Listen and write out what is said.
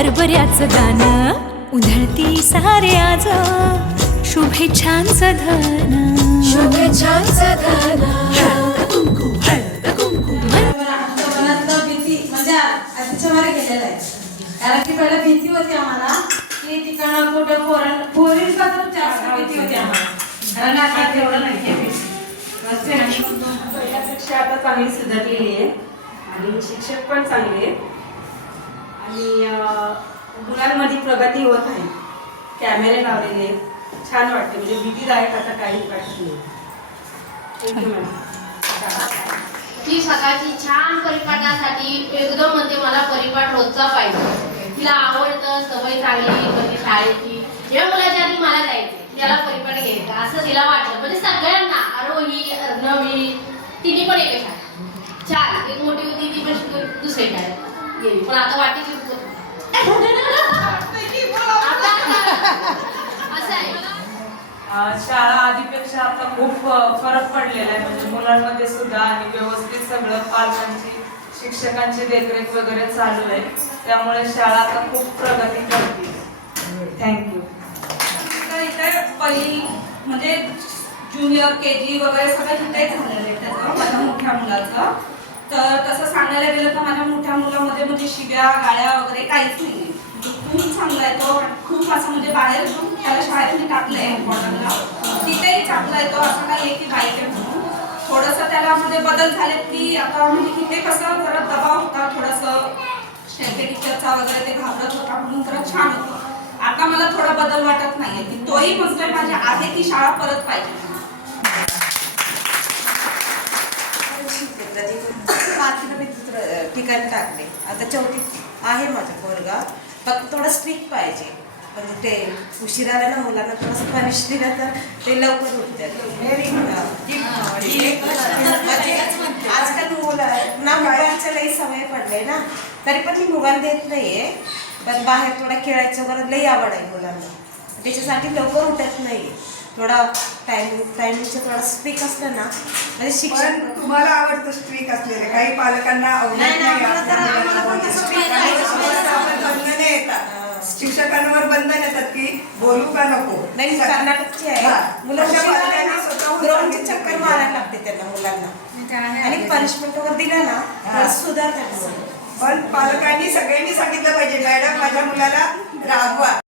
हरभऱ्याचं दाणं उधळती सारे आज शुभेच्छांचं धन शुभेच्छांचं धन मनातलं भीती म्हणजे आधीच्या मारे गेलेलं आहे. कारण की पहिला भीती होती आम्हाला की ठिकाणं कुठं पोरींचा तर जास्त भीती होती आम्हाला. कारण आता तेवढं नाही आहे पहिल्यापेक्षा आता चांगली सुधारलेली आहे आणि शिक्षक पण चांगले आहेत आणि मुलांमध्ये प्रगती होत आहे. कॅमेरे लावलेले आहेत, छान वाटते. म्हणजे भीतीदायक आता काही वाटत नाही. Thank you madam. ती सकाळची छान परिपाठासाठी एकदम म्हणते मला परिपाठ रोजचा पाहिजे. तिला आवडतं, सवय चांगली म्हणजे शाळेची. जेव्हा मुलाच्या आधी मला जायचं त्याला परिपाठ घ्यायचा असं तिला वाटलं. म्हणजे सगळ्यांना आरोही अर्णवी तिने पण एक छान एक मोठी होती ती पण दुसरी शाळेत गेली. पण आता वाटते की असं आहे. शाळा आधीपेक्षा आता खूप फरक पडलेला आहे. म्हणजे मुलांमध्ये सुद्धा आणि व्यवस्थित सगळं पालकांची शिक्षकांची देखरेख वगैरे चालू आहे. त्यामुळे शाळा आता खूप प्रगती करते. थँक्यू. इथे पहिली म्हणजे ज्युनियर KG वगैरे सगळं इथेच झालेलं आहे त्याचं माझ्या मोठ्या मुलाचं. तर तसं सांगायला गेलं तर माझ्या मोठ्या मुलामध्ये म्हणजे शिव्या गाड्या वगैरे काहीच नाही. खूप चांगला आहे तो. खूप असं म्हणजे बाहेर जाऊन त्याला शाळेत टाकलंय बॉर्डरला तिथेही चांगला आहे तो. असं काही आहे की बाईक आहे म्हणून थोडंसं त्याला मध्ये बदल झालेत की आता म्हणजे इथे कसं जरा दबाव होता थोडंसं टीचरचा वगैरे ते घाबरत होता म्हणून जरा छान होतं. आता मला थोडा बदल वाटत नाहीये की तोही म्हणतोय माझ्या आहे ती शाळा परत पाहिजे. ठिकाणी टाकले. आता 4थीत आहे माझा पोरगा. फक्त थोडं स्ट्रिक्ट पाहिजे. म्हणजे ते उशिरा आल्या ना मुलांना थोडंसं पनिश दिलं तर ते लवकर उठतात. आजकाल मुलं ना मोबाईलच्या लई सवय पडले ना. तरी पण मी मोबाईल देत नाहीये. पण बाहेर थोडा खेळायचं वगैरे लई आवड आहे मुलांना. त्याच्यासाठी लवकर उठत नाही. थोडा टायमिंगचं थोडा स्ट्रिक असलं ना म्हणजे शिक्षण. तुम्हाला आवडतं स्ट्रिक असलेलं, काही पालकांना आवडत नाही. बंधने येतात शिक्षकांवर, बंधन येतात की बोलू का नको. नाही कर्नाटकची आहे मुलांची चक्कर मारायला लागते त्यांना मुलांना आणि पनिशमेंट वगैरे दिलं ना सुधारतात. पण पालकांनी सगळ्यांनी सांगितलं पाहिजे मॅडम माझ्या मुलाला रागवा.